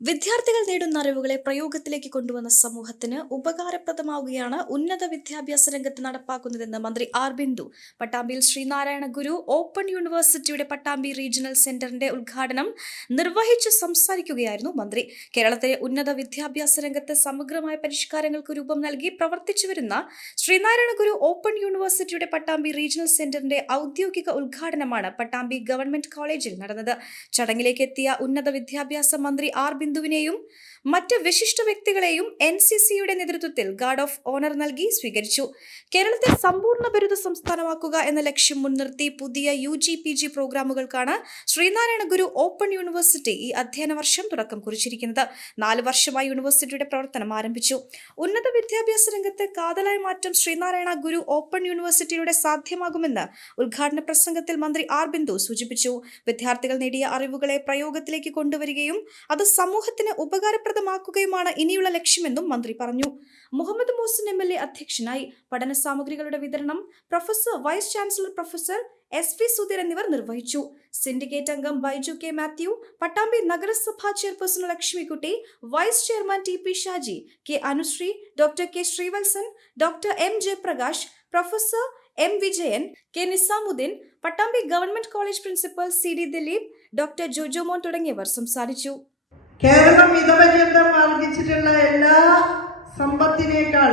വിദ്യാർത്ഥികൾ നേടുന്ന അറിവുകളെ പ്രയോഗത്തിലേക്ക് കൊണ്ടുവന്ന സമൂഹത്തിന് ഉപകാരപ്രദമാവുകയാണ് ഉന്നത വിദ്യാഭ്യാസ രംഗത്ത് നടപ്പാക്കുന്നതെന്ന് മന്ത്രി ആർ ബിന്ദു. പട്ടാമ്പിയിൽ ശ്രീനാരായണ ഗുരു ഓപ്പൺ യൂണിവേഴ്സിറ്റിയുടെ പട്ടാമ്പി റീജിയണൽ സെന്ററിന്റെ ഉദ്ഘാടനം നിർവഹിച്ച് സംസാരിക്കുകയായിരുന്നു മന്ത്രി. കേരളത്തിലെ ഉന്നത വിദ്യാഭ്യാസ രംഗത്ത് സമഗ്രമായ പരിഷ്കാരങ്ങൾക്ക് രൂപം നൽകി പ്രവർത്തിച്ചു വരുന്ന ശ്രീനാരായണ ഗുരു ഓപ്പൺ യൂണിവേഴ്സിറ്റിയുടെ പട്ടാമ്പി റീജിയണൽ സെന്ററിന്റെ ഔദ്യോഗിക ഉദ്ഘാടനമാണ് പട്ടാമ്പി ഗവൺമെന്റ് കോളേജിൽ നടന്നത്. ചടങ്ങിലേക്ക് എത്തിയ ഉന്നത വിദ്യാഭ്യാസ മന്ത്രി ആർ ബിന്ദുവിനെയും മറ്റ് വിശിഷ്ട വ്യക്തികളെയും എൻ സി സിയുടെ നേതൃത്വത്തിൽ ഗാർഡ് ഓഫ് ഓണർ നൽകി സ്വീകരിച്ചു. കേരളത്തെ സമ്പൂർണ ബിരുദ സംസ്ഥാനമാക്കുക എന്ന ലക്ഷ്യം മുൻനിർത്തി പുതിയ യു ജി പി ജി പ്രോഗ്രാമുകൾക്കാണ് ശ്രീനാരായണ ഗുരു ഓപ്പൺ യൂണിവേഴ്സിറ്റി ഈ അധ്യയന വർഷം തുടക്കം കുറിച്ചിരിക്കുന്നത്. നാല് വർഷമായി യൂണിവേഴ്സിറ്റിയുടെ പ്രവർത്തനം ആരംഭിച്ചു. ഉന്നത വിദ്യാഭ്യാസ രംഗത്ത് കാതലായ മാറ്റം ശ്രീനാരായണ ഗുരു ഓപ്പൺ യൂണിവേഴ്സിറ്റിയിലൂടെ സാധ്യമാകുമെന്ന് ഉദ്ഘാടന പ്രസംഗത്തിൽ മന്ത്രി ആർ ബിന്ദു സൂചിപ്പിച്ചു. വിദ്യാർത്ഥികൾ നേടിയ അറിവുകളെ പ്രയോഗത്തിലേക്ക് കൊണ്ടുവരികയും അത് സമൂഹത്തിന് ഉപകാരപ്രദമാക്കുകയുമാണ് ഇനിയുള്ള ലക്ഷ്യമെന്നും മന്ത്രി പറഞ്ഞു. Muhammad Mohsin M L A അധ്യക്ഷനായി പഠന സാമഗ്രികളുടെ വിതരണം professor vice chancellor professor S V Sudheer എന്നിവർ നിർവഹിച്ചു. സിൻഡിക്കേറ്റ് അംഗം ബൈജു കെ മാത്യു പട്ടാമ്പി നഗരസഭാ chairperson Lakshmikutty vice chairman T P Shaji K Anushree doctor K Sreevalsan doctor M Jayaprakash professor M Vijayan K Nizamuddin Pattambi government college principal C D Dileep doctor Jojomon തുടങ്ങിയവർ സംസാരിച്ചു. കേരളം ഇതപര്യന്തം ആർജിച്ചിട്ടുള്ള എല്ലാ സമ്പത്തിനേക്കാൾ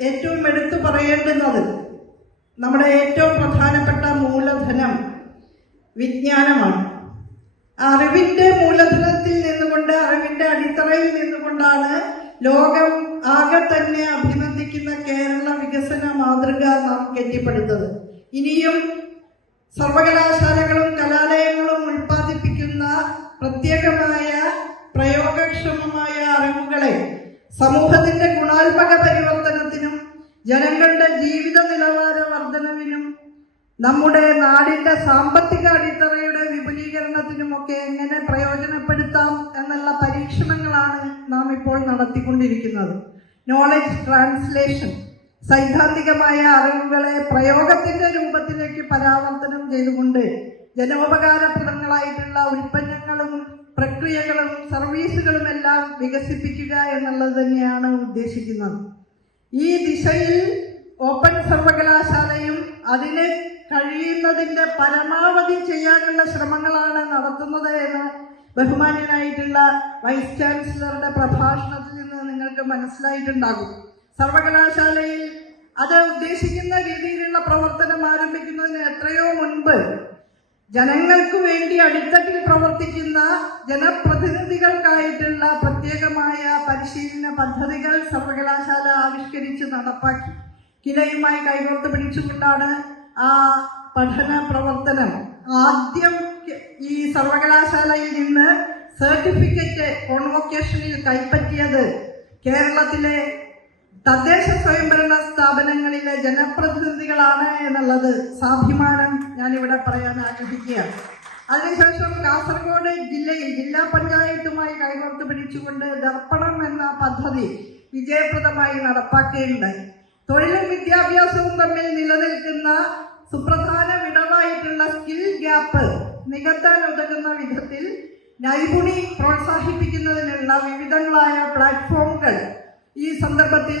ഏറ്റവും എടുത്തു പറയേണ്ടുന്നത് നമ്മുടെ ഏറ്റവും പ്രധാനപ്പെട്ട മൂലധനം വിജ്ഞാനമാണ്. അറിവിന്റെ മൂലധനത്തിൽ നിന്നുകൊണ്ട് അറിവിന്റെ അടിത്തറയിൽ നിന്നുകൊണ്ടാണ് ലോകം ആകെ തന്നെ അഭിനന്ദിക്കുന്ന കേരള വികസന മാതൃക നാം കെട്ടിപ്പടുത്തത്. ഇനിയും സർവകലാശാലകളും പ്രത്യേകമായ പ്രയോഗക്ഷമമായ അറിവുകളെ സമൂഹത്തിന്റെ ഗുണാത്മക പരിവർത്തനത്തിനും ജനങ്ങളുടെ ജീവിത നിലവാര വർധനവിനും നമ്മുടെ നാടിന്റെ സാമ്പത്തിക അടിത്തറയുടെ വിപുലീകരണത്തിനുമൊക്കെ എങ്ങനെ പ്രയോജനപ്പെടുത്താം എന്നുള്ള പരീക്ഷണങ്ങളാണ് നാം ഇപ്പോൾ നടത്തിക്കൊണ്ടിരിക്കുന്നത്. നോളജ് ട്രാൻസ്ലേഷൻ സൈദ്ധാന്തികമായ അറിവുകളെ പ്രയോഗത്തിന്റെ രൂപത്തിലേക്ക് പരാവർത്തനം ചെയ്തുകൊണ്ട് ജനോപകാരപ്രദങ്ങളായിട്ടുള്ള ഉൽപ്പന്നങ്ങളും പ്രക്രിയകളും സർവീസുകളും എല്ലാം വികസിപ്പിക്കുക എന്നുള്ളത് തന്നെയാണ് ഉദ്ദേശിക്കുന്നത്. ഈ ദിശയിൽ ഓപ്പൺ സർവകലാശാലയും അതിന് കഴിയുന്നതിന്റെ പരമാവധി ചെയ്യാനുള്ള ശ്രമങ്ങളാണ് നടത്തുന്നത് എന്ന് ബഹുമാന്യനായിട്ടുള്ള വൈസ് ചാൻസലറുടെ പ്രഭാഷണത്തിൽ നിന്ന് നിങ്ങൾക്ക് മനസ്സിലായിട്ടുണ്ടാകും. സർവകലാശാലയിൽ അത് ഉദ്ദേശിക്കുന്ന രീതിയിലുള്ള പ്രവർത്തനം ആരംഭിക്കുന്നതിന് എത്രയോ മുൻപ് ജനങ്ങൾക്ക് വേണ്ടി അടിത്തട്ടിൽ പ്രവർത്തിക്കുന്ന ജനപ്രതിനിധികൾക്കായിട്ടുള്ള പ്രത്യേകമായ പരിശീലന പദ്ധതികൾ സർവകലാശാല ആവിഷ്കരിച്ച് നടപ്പാക്കി. കിലയുമായി കൈകോർത്ത് പിടിച്ചുകൊണ്ടാണ് ആ പഠന പ്രവർത്തനം. ആദ്യം ഈ സർവകലാശാലയിൽ നിന്ന് സർട്ടിഫിക്കറ്റ് കോൺവൊക്കേഷനിൽ കൈപ്പറ്റിയത് കേരളത്തിലെ തദ്ദേശ സ്വയംഭരണ സ്ഥാപനങ്ങളിലെ ജനപ്രതിനിധികളാണ് എന്നുള്ളത് സാഭിമാനം ഇവിടെ പറയാൻ ആഗ്രഹിക്കുകയാണ്. അതിനുശേഷം കാസർഗോഡ് ജില്ലയിൽ ജില്ലാ പഞ്ചായത്തുമായി കൈകോർത്ത് പിടിച്ചുകൊണ്ട് ദർപ്പണം എന്ന പദ്ധതി വിജയപ്രദമായി നടപ്പാക്കുകയുണ്ടായി തൊഴിലും വിദ്യാഭ്യാസവും തമ്മിൽ നിലനിൽക്കുന്ന സുപ്രധാന വിടവായിട്ടുള്ള സ്കിൽ ഗ്യാപ്പ് നികത്താൻ ഉതകുന്ന വിധത്തിൽ നൈപുണി പ്രോത്സാഹിപ്പിക്കുന്നതിനുള്ള വിവിധങ്ങളായ പ്ലാറ്റ്ഫോമുകൾ ഈ സന്ദർഭത്തിൽ